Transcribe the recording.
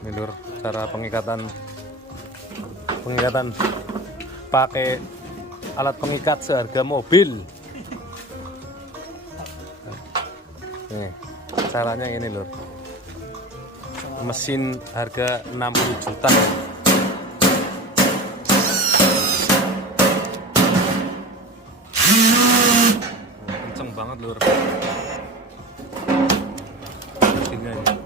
Ini lur, cara pengikatan pakai alat pengikat seharga mobil. Nih, caranya ini lur. Mesin harga 60 juta ya. Kenceng banget lur. Mesinnya ini.